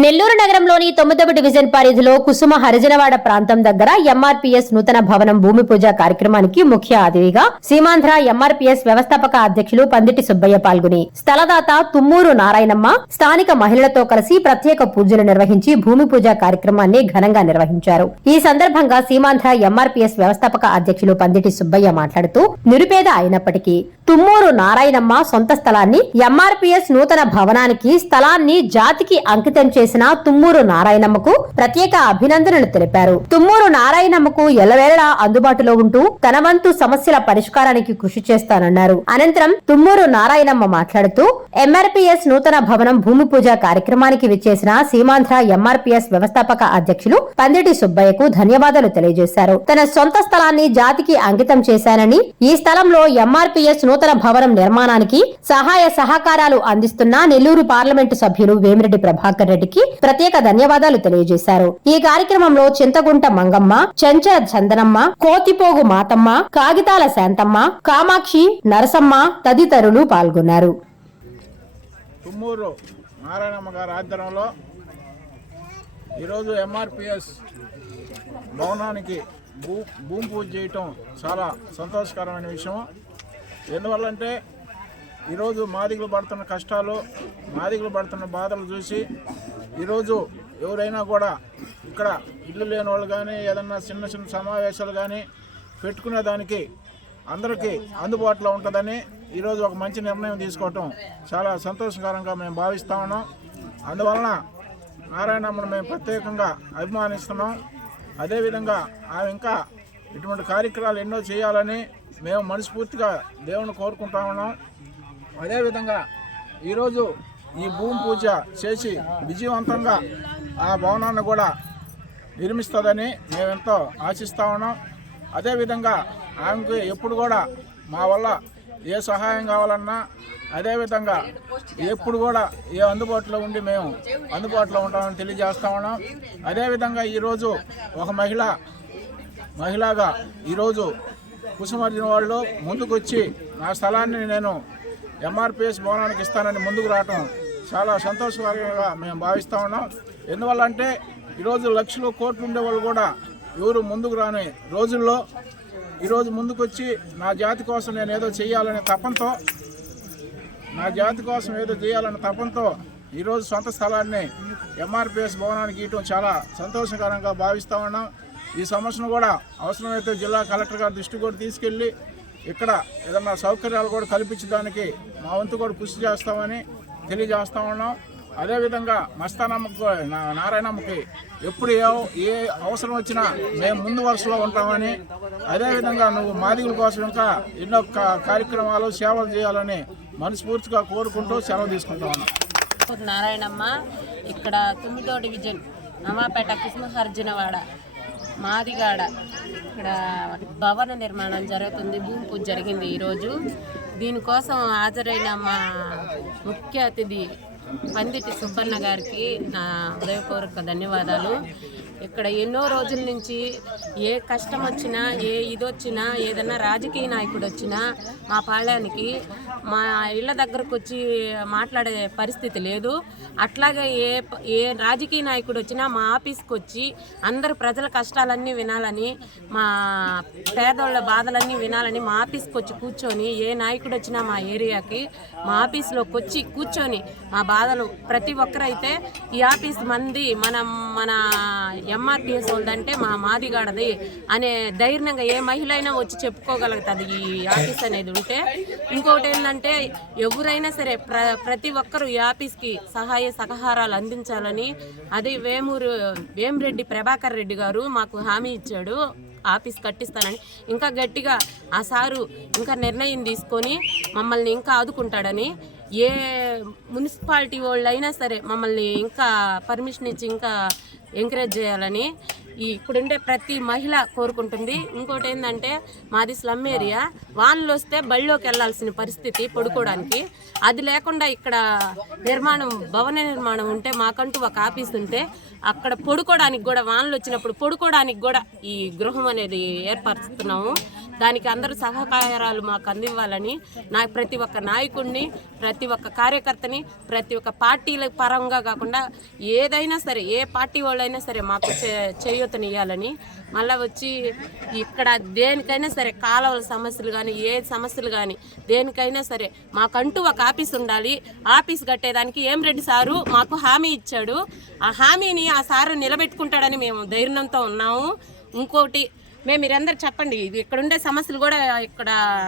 నెల్లూరు నగరంలోని తొమ్మిదవ డివిజన్ పరిధిలో కుసుమ హరిజనవాడ ప్రాంతం దగ్గర ఎంఆర్పీఎస్ నూతన భవనం భూమి పూజ కార్యక్రమానికి ముఖ్య అతిథిగా సీమాంధ్ర ఎంఆర్పీఎస్ వ్యవస్థాపక అధ్యక్షులు పందిటి సుబ్బయ్య పాల్గొని స్థలదాత తుమ్మూరు నారాయణమ్మ స్థానిక మహిళలతో కలిసి ప్రత్యేక పూజలు నిర్వహించి భూమి పూజ కార్యక్రమాన్ని ఘనంగా నిర్వహించారు. ఈ సందర్భంగా సీమాంధ్ర ఎంఆర్పీఎస్ వ్యవస్థాపక అధ్యక్షులు పందిటి సుబ్బయ్య మాట్లాడుతూ నిరుపేద అయినప్పటికీ తుమ్మూరు నారాయణమ్మ సొంత స్థలాన్ని ఎంఆర్పీఎస్ నూతన భవనానికి స్థలాన్ని జాతికి అంకితం చేసిన తుమ్మూరు నారాయణమ్మకు ప్రత్యేక అభినందనలు తెలిపారు. తుమ్మూరు నారాయణమ్మకు ఎల్లవేళలా అందుబాటులో ఉంటూ తన వంతు సమస్యల పరిష్కారానికి కృషి చేస్తానన్నారు. అనంతరం తుమ్మూరు నారాయణమ్మ మాట్లాడుతూ ఎంఆర్పీఎస్ నూతన భవనం భూమి పూజ కార్యక్రమానికి విచ్చేసిన సీమాంధ్ర ఎంఆర్పీఎస్ వ్యవస్థాపక అధ్యక్షులు పందిటి సుబ్బయ్యకు ధన్యవాదాలు తెలియజేశారు. తన సొంత స్థలాన్ని జాతికి అంకితం చేశానని ఈ స్థలంలో ఎంఆర్పీఎస్ నూతన భవనం నిర్మాణానికి సహాయ సహకారాలు అందిస్తున్న నెల్లూరు పార్లమెంటు సభ్యులు వేమిరెడ్డి ప్రభాకర్ రెడ్డికి ప్రత్యేక ధన్యవాదాలు తెలియజేశారు. ఈ కార్యక్రమంలో చింతగుంట మంగమ్మ చెంచల చందనమ్మ కోతిపోగు మాతమ్మ కాగితాల శాంతమ్మ కామాక్షి నరసమ్మ తదితరులు పాల్గొన్నారు. తుమ్మూరు నారాయణమ్మ గారి ఆధ్వర్యంలో ఈరోజు ఎంఆర్పిఎస్ భవనానికి భూ భూమి పూజ చేయటం చాలా సంతోషకరమైన విషయం. ఎందువల్లంటే ఈరోజు మాదిగలు పడుతున్న కష్టాలు మాదిగలు పడుతున్న బాధలు చూసి ఈరోజు ఎవరైనా కూడా ఇక్కడ ఇల్లు లేని వాళ్ళు కానీ ఏదన్నా చిన్న చిన్న సమావేశాలు కానీ పెట్టుకునే దానికి అందరికీ అందుబాటులో ఉంటుందని ఈరోజు ఒక మంచి నిర్ణయం తీసుకోవటం చాలా సంతోషకరంగా మేము భావిస్తా ఉన్నాం. అందువలన నారాయణమ్మను మేము ప్రత్యేకంగా అభిమానిస్తున్నాం. అదేవిధంగా ఆమె ఇంకా ఇటువంటి కార్యక్రమాలు ఎన్నో చేయాలని మేము మనస్ఫూర్తిగా దేవుని కోరుకుంటా ఉన్నాం. అదేవిధంగా ఈరోజు ఈ భూమి పూజ చేసి విజయవంతంగా ఆ భవనాన్ని కూడా నిర్మిస్తుందని మేమెంతో ఆశిస్తూ ఉన్నాం. అదేవిధంగా ఆమెకు ఎప్పుడు కూడా మా వల్ల ఏ సహాయం కావాలన్నా అదేవిధంగా ఎప్పుడు కూడా ఏ అందుబాటులో ఉండి మేము అందుబాటులో ఉంటామని తెలియజేస్తా ఉన్నాం. అదేవిధంగా ఈరోజు ఒక మహిళ మహిళగా ఈరోజు కుసుమార్జున వాళ్ళు ముందుకొచ్చి నా స్థలాన్ని నేను ఎంఆర్పిఎస్ భవనానికి ఇస్తానని ముందుకు రావటం చాలా సంతోషకరంగా మేము భావిస్తూ ఉన్నాం. ఎందువల్ల అంటే ఈరోజు లక్షలు కోట్లు ఉండే వాళ్ళు కూడా ఎవరు ముందుకు రాని రోజుల్లో ఈరోజు ముందుకొచ్చి నా జాతి కోసం నేను ఏదో చేయాలనే తపంతో నా జాతి కోసం ఏదో చేయాలనే తపంతో ఈరోజు సొంత స్థలాన్ని ఎంఆర్పిఎస్ భవనానికి ఇవ్వటం చాలా సంతోషకరంగా భావిస్తూ ఉన్నాం. ఈ సమస్యను కూడా అవసరమైతే జిల్లా కలెక్టర్ గారి దృష్టి కూడా తీసుకెళ్ళి ఇక్కడ ఏదన్నా సౌకర్యాలు కూడా కల్పించడానికి మా వంతు కూడా కృషి చేస్తామని తెలియజేస్తా ఉన్నాం. అదేవిధంగా మస్తానమ్మకు నారాయణమ్మకి ఎప్పుడు ఏ ఏ అవసరం వచ్చినా మేము ముందు వరుసలో ఉంటామని అదేవిధంగా నువ్వు మాదిగుల కోసం ఇంకా ఎన్నో కా- కార్యక్రమాలు సేవలు చేయాలని మనస్ఫూర్తిగా కోరుకుంటూ సెలవు తీసుకుంటా ఉన్నాం. నారాయణమ్మ ఇక్కడ తొమ్మిదో డివిజన్ అమాపేట కృష్ణహర్జునవాడ మాదిగాడ ఇక్కడ భవన నిర్మాణం జరుగుతుంది భూమి పూజ జరిగింది ఈరోజు. దీనికోసం హాజరైన మా ముఖ్య అతిథి పందిటి సుబ్బన్న గారికి నా హృదయపూర్వక ధన్యవాదాలు. ఇక్కడ ఎన్నో రోజుల నుంచి ఏ కష్టం వచ్చినా ఏ ఇది వచ్చినా ఏదైనా రాజకీయ నాయకుడు వచ్చినా మా పాళ్యానికి మా ఇళ్ళ దగ్గరకు వచ్చి మాట్లాడే పరిస్థితి లేదు. అట్లాగే ఏ ఏ రాజకీయ నాయకుడు వచ్చినా మా ఆఫీస్కి వచ్చి అందరు ప్రజల కష్టాలన్నీ వినాలని మా పేదోళ్ళ బాధలన్నీ వినాలని మా ఆఫీస్కి వచ్చి కూర్చొని ఏ నాయకుడు వచ్చినా మా ఏరియాకి మా ఆఫీస్లోకి వచ్చి కూర్చొని మా బాధలు ప్రతి ఒక్కరైతే ఈ ఆఫీస్ మంది మనం మన ఎంఆర్పిఎస్ వాళ్ళదంటే మా మాదిగాడది అనే ధైర్యంగా ఏ మహిళ అయినా వచ్చి చెప్పుకోగలుగుతుంది ఈ ఆఫీస్ అనేది ఉంటే. ఇంకొకటి ఏంటంటే ఎవరైనా సరే ప్ర ప్రతి ఒక్కరూ ఈ ఆఫీస్కి సహాయ సహకారాలు అందించాలని అది వేమూరు వేమిరెడ్డి ప్రభాకర్ రెడ్డి గారు మాకు హామీ ఇచ్చాడు. ఆఫీస్ కట్టిస్తానని ఇంకా గట్టిగా ఆ సారు ఇంకా నిర్ణయం తీసుకొని మమ్మల్ని ఇంకా ఆదుకుంటాడని ఏ మున్సిపాలిటీ వాళ్ళు అయినా సరే మమ్మల్ని ఇంకా పర్మిషన్ ఇచ్చి ఇంకా ఎంకరేజ్ చేయాలని ఈ ప్రతి మహిళ కోరుకుంటుంది. ఇంకోటి ఏంటంటే మాది స్లమ్ ఏరియా. వానలు వస్తే బళ్ళోకి వెళ్ళాల్సిన పరిస్థితి పడుకోవడానికి. అది లేకుండా ఇక్కడ నిర్మాణం భవన నిర్మాణం ఉంటే మాకంటూ ఒక ఆఫీస్ ఉంటే అక్కడ పడుకోవడానికి కూడా వానలు వచ్చినప్పుడు పడుకోవడానికి కూడా ఈ గృహం అనేది ఏర్పరుస్తున్నాము. దానికి అందరూ సహకారాలు మాకు అందివ్వాలని నా ప్రతి ఒక్క నాయకుడిని ప్రతి ఒక్క కార్యకర్తని ప్రతి ఒక్క పార్టీల పరంగా కాకుండా ఏదైనా సరే ఏ పార్టీ వాళ్ళైనా సరే మాకు చే- మళ్ళీ వచ్చి ఇక్కడ దేనికైనా సరే కాలువల సమస్యలు కానీ ఏ సమస్యలు కానీ దేనికైనా సరే మాకంటూ ఒక ఆఫీస్ ఉండాలి. ఆఫీస్ కట్టేదానికి ఏం రెడ్డి సారు మాకు హామీ ఇచ్చాడు. ఆ హామీని ఆ సారు నిలబెట్టుకుంటాడని మేము ధైర్యంతో ఉన్నాము. ఇంకోటి మేము మీరందరూ చెప్పండి. ఇది ఇక్కడ ఉండే సమస్యలు కూడా ఇక్కడ